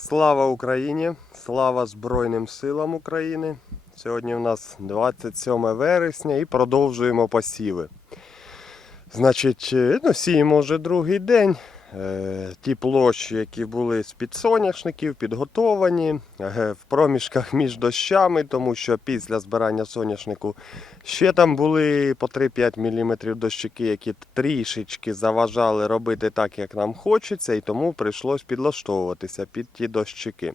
Слава Україні! Слава Збройним силам України! Сьогодні у нас 27 вересня і продовжуємо посіви. Значить, е, ну, сіємо вже другий день. Е, Ті площі, які були з під соняшників, підготовані е, в проміжках між дощами, тому що після збирання соняшнику ще там були по 3-5 мм дощики, які трішечки заважали робити так, як нам хочеться, і тому прийшлось підлаштовуватися під ті дощики.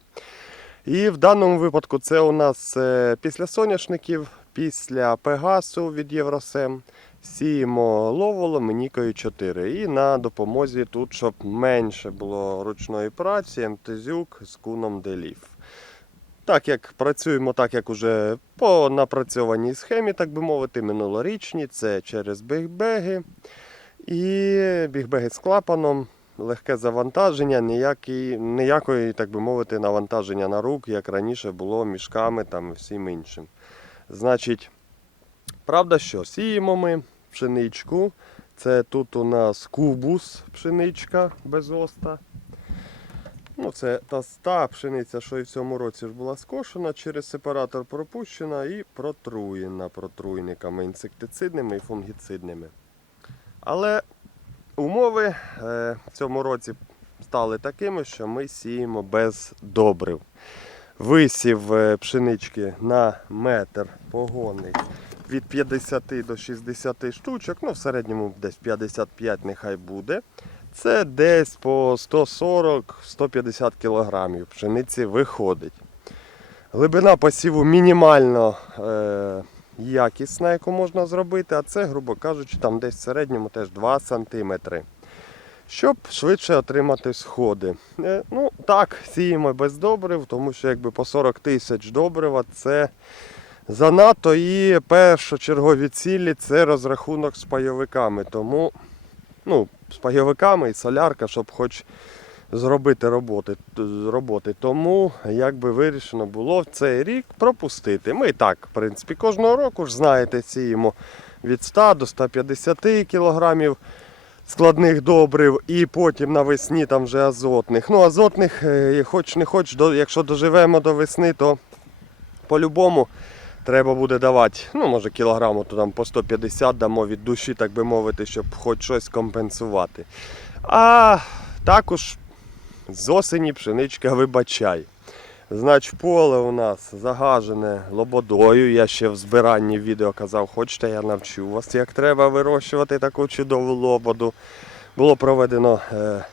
І в даному випадку це у нас е, після соняшників, після Пегасу від Євросем. Сіємо ловолом і Нікою 4. І на допомозі тут, щоб менше було ручної праці, МТЗюк з куном Деліф. Так як працюємо, так як уже по напрацьованій схемі, так би мовити, минулорічні, це через бігбеги. І бігбеги з клапаном, легке завантаження, ніякі, ніякої, так би мовити, навантаження на рук, як раніше було мішками там і всім іншим. Значить, правда, що сіємо ми пшеничку. Це тут у нас кубус пшеничка без оста. Ну, це та, та пшениця, що і в цьому році ж була скошена, через сепаратор пропущена і протруєна протруйниками інсектицидними і фунгіцидними. Але умови е, в цьому році стали такими, що ми сіємо без добрив. Висів е, пшенички на метр погонний від 50 до 60 штучок, ну в середньому десь 55 нехай буде. Це десь по 140-150 кілограмів пшениці виходить. Глибина посіву мінімально е, якісна, яку можна зробити, а це, грубо кажучи, там десь в середньому теж 2 см. Щоб швидше отримати сходи. Е, ну так, сіємо без добрив, тому що якби по 40 тисяч добрива це занадто і першочергові цілі це розрахунок з пайовиками. Тому ну, з пайовиками і солярка, щоб хоч зробити роботи. роботи. Тому якби вирішено було в цей рік пропустити. Ми і так, в принципі, кожного року ж знаєте, сіємо від 100 до 150 кілограмів складних добрив і потім навесні там вже азотних. Ну, азотних, е, хоч не хоч, якщо доживемо до весни, то по-любому треба буде давати, ну, може, кілограму, то там по 150 дамо від душі, так би мовити, щоб хоч щось компенсувати. А також з осені пшеничка вибачай. Значить, поле у нас загажене лободою. Я ще в збиранні відео казав, хочете, я навчу вас, як треба вирощувати таку чудову лободу. Було проведено е,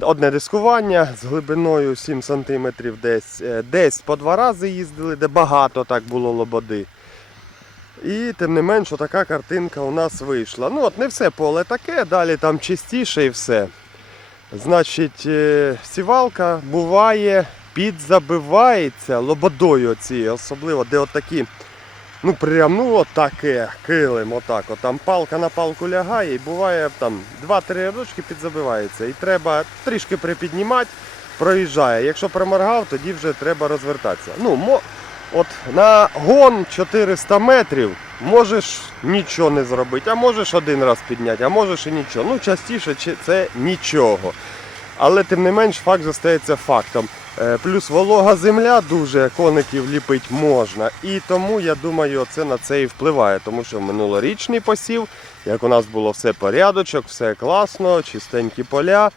одне дискування з глибиною 7 см десь. Е, Десь по два рази їздили, де багато так було лободи. І тим не менш, така картинка у нас вийшла. Ну от не все поле таке, далі там чистіше і все. Значить, е, сівалка буває, підзабивається лободою цією, особливо, де отакі, ну прям ну отаке килим, отак. От, там палка на палку лягає і буває там 2-3 рядочки підзабивається. І треба трішки припіднімати, проїжджає. Якщо проморгав, тоді вже треба розвертатися. Ну, мо, от на гон 400 метрів можеш нічого не зробити, а можеш один раз підняти, а можеш і нічого. Ну, частіше це нічого. Але тим не менш факт зостається фактом. Е, Плюс волога земля дуже коників ліпить можна. І тому я думаю, це на це і впливає. Тому що минулорічний посів, як у нас було все порядочок, все класно, чистенькі поля.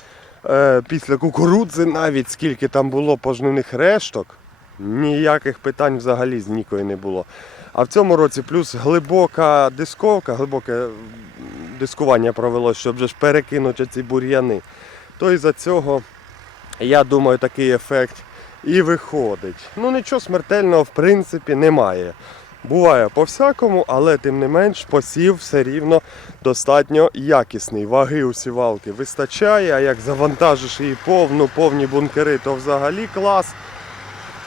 Е, Після кукурудзи навіть скільки там було пожнивних решток, ніяких питань взагалі з нікої не було. А в цьому році плюс глибока дисковка, глибоке дискування провелося, щоб же ж перекинути ці бур'яни. То із-за цього, я думаю, такий ефект і виходить. Ну нічого смертельного в принципі немає. Буває по-всякому, але тим не менш посів все рівно достатньо якісний. Ваги у сівалки вистачає, а як завантажиш її повну, повні бункери, то взагалі клас.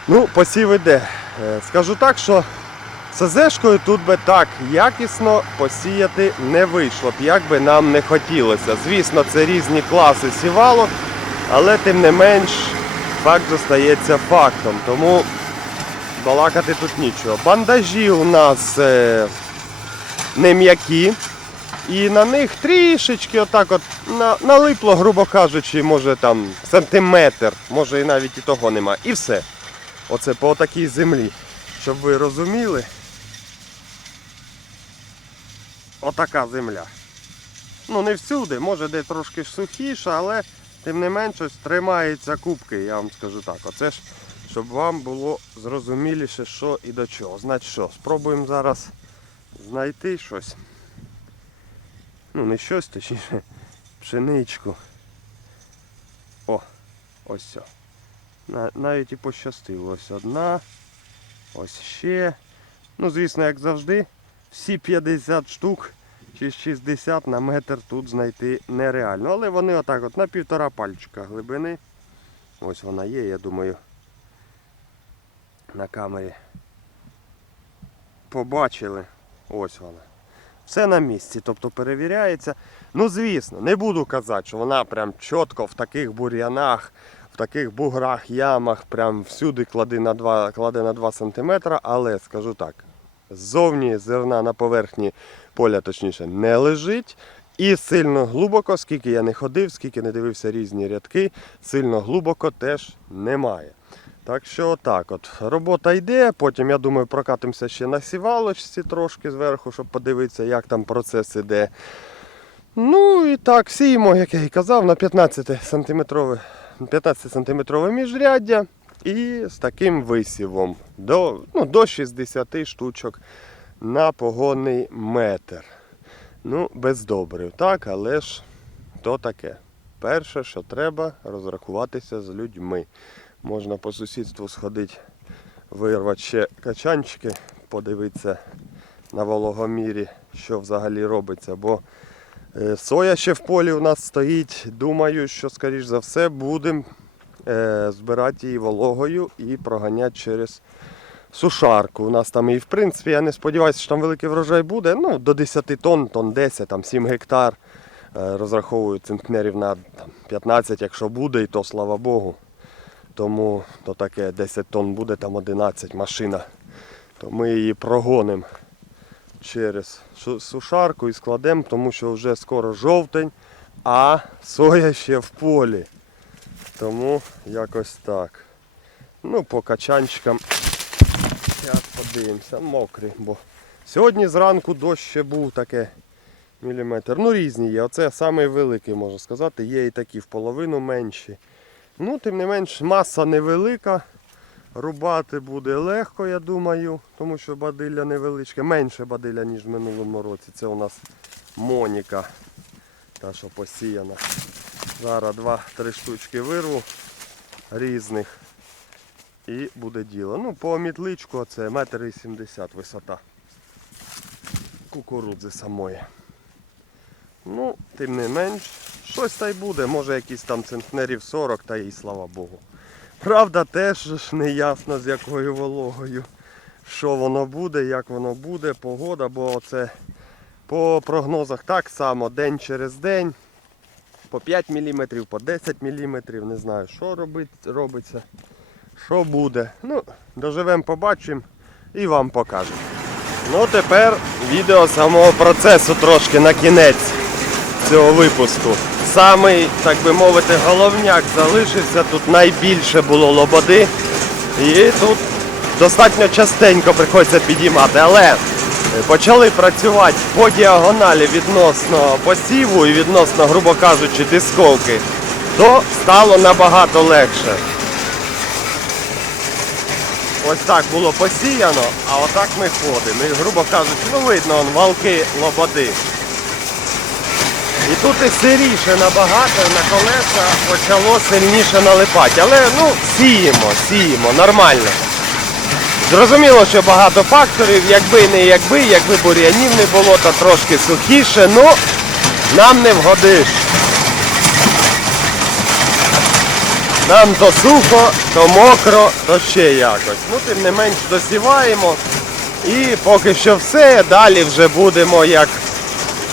Ну, посів іде. Е, Скажу так, що СЗшкою тут би так якісно посіяти не вийшло б, як би нам не хотілося. Звісно, це різні класи сівалок, але тим не менш факт зостається фактом. Тому балакати тут нічого. Бандажі у нас е, не м'які. І на них трішечки отак от на, налипло, грубо кажучи, може там сантиметр, може і навіть і того нема. І все. Оце по такій землі. Щоб ви розуміли. Отака земля. Ну не всюди, може де трошки сухіша, але тим не менше ось тримається кубки, я вам скажу так. Оце ж, щоб вам було зрозуміліше, що і до чого. Значить що, спробуємо зараз знайти щось. Ну, не щось, точніше, пшеничку. О, ось все. Навіть і пощастило. Ось одна. Ось ще. Ну, звісно, як завжди, всі 50 штук чи 60 на метр тут знайти нереально. Але вони отак от на півтора пальчика глибини. Ось вона є, я думаю. На камері. Побачили. Ось вона. Все на місці, тобто перевіряється. Ну, звісно, не буду казати, що вона прям чітко в таких бур'янах, в таких буграх, ямах, прям всюди кладе на 2, кладе на 2 см, але скажу так, ззовні зерна на поверхні поля, точніше, не лежить. І сильно глибоко, скільки я не ходив, скільки не дивився різні рядки, сильно глибоко теж немає. Так що так от, робота йде, потім я думаю прокатимося ще на сівалочці трошки зверху, щоб подивитися, як там процес іде. Ну і так, сіємо, як я і казав, на 15 сантиметрове 15 сантиметрове міжряддя і з таким висівом до, ну, до 60 штучок на погонний метр. Ну, без добрив, так, але ж то таке. Перше, що треба, розрахуватися з людьми. Можна по сусідству сходити, вирвати ще качанчики, подивитися на вологомірі, що взагалі робиться. Бо е, соя ще в полі у нас стоїть. Думаю, що, скоріш за все, будемо збирати її вологою і проганяти через сушарку. У нас там і в принципі, я не сподіваюся, що там великий врожай буде. Ну, до 10 тонн, тонн 10, там 7 гектар. Е, Розраховую центнерів на там, 15, якщо буде, і то слава Богу. Тому то таке 10 тонн буде, там 11 машина. То ми її прогонимо через сушарку і складемо, тому що вже скоро жовтень, а соя ще в полі. Тому якось так. Ну, по качанчикам. Зараз подивимося, мокрі, бо сьогодні зранку дощ ще був таке міліметр. Ну різні є. Оце самий великий, можна сказати. Є і такі в половину менші. Ну, тим не менш, маса невелика. Рубати буде легко, я думаю, тому що бадилля невеличке, менше бадилля, ніж в минулому році. Це у нас Моніка, та що посіяна. Зараз два-три штучки вирву різних і буде діло. Ну, по мітличку це метр і сімдесят висота кукурудзи самої. Ну, тим не менш, щось та й буде, може якісь там центнерів 40, та і слава Богу. Правда, теж не ясно з якою вологою, що воно буде, як воно буде, погода, бо це по прогнозах так само день через день. По 5 мм, по 10 мм, не знаю, що робить, робиться, що буде. Ну, доживемо, побачимо і вам покажемо. Ну, тепер відео самого процесу трошки на кінець цього випуску. Самий, так би мовити, головняк залишився. Тут найбільше було лободи. І тут достатньо частенько приходиться підіймати. Але почали працювати по діагоналі відносно посіву і відносно, грубо кажучи, дисковки, то стало набагато легше. Ось так було посіяно, а отак ми ходимо. І, грубо кажучи, ну видно, он, валки лободи. І тут і сиріше набагато, на колеса почало сильніше налипати. Але ну, сіємо, сіємо, нормально. Зрозуміло, що багато факторів, якби не якби, якби бур'янів не було, то трошки сухіше, ну нам не вгодиш. Нам то сухо, то мокро, то ще якось. Ну, тим не менш досіваємо. І поки що все. Далі вже будемо як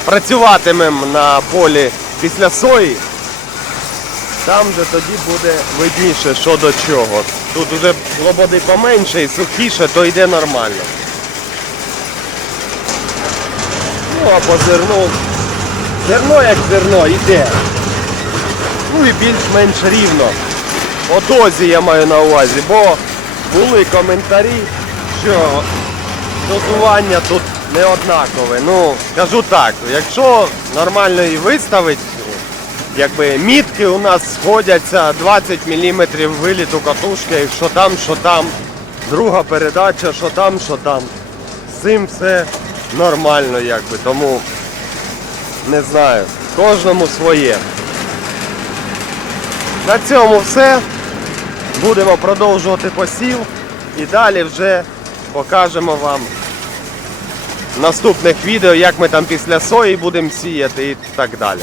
працюватимемо на полі після сої. Там же тоді буде видніше, що до чого. Тут вже лободи поменше і сухіше, то йде нормально. Ну а по зерну зерно як зерно йде. Ну і більш-менш рівно. По дозі я маю на увазі, бо були коментарі, що дозування тут не однакове. Ну, кажу так, якщо нормально її виставить, якби мітки у нас сходяться 20 мм виліту катушки, що там, що там. Друга передача, що там, що там. З цим все нормально, якби. Тому не знаю, кожному своє. На цьому все. Будемо продовжувати посів і далі вже покажемо вам в наступних відео, як ми там після сої будемо сіяти і так далі.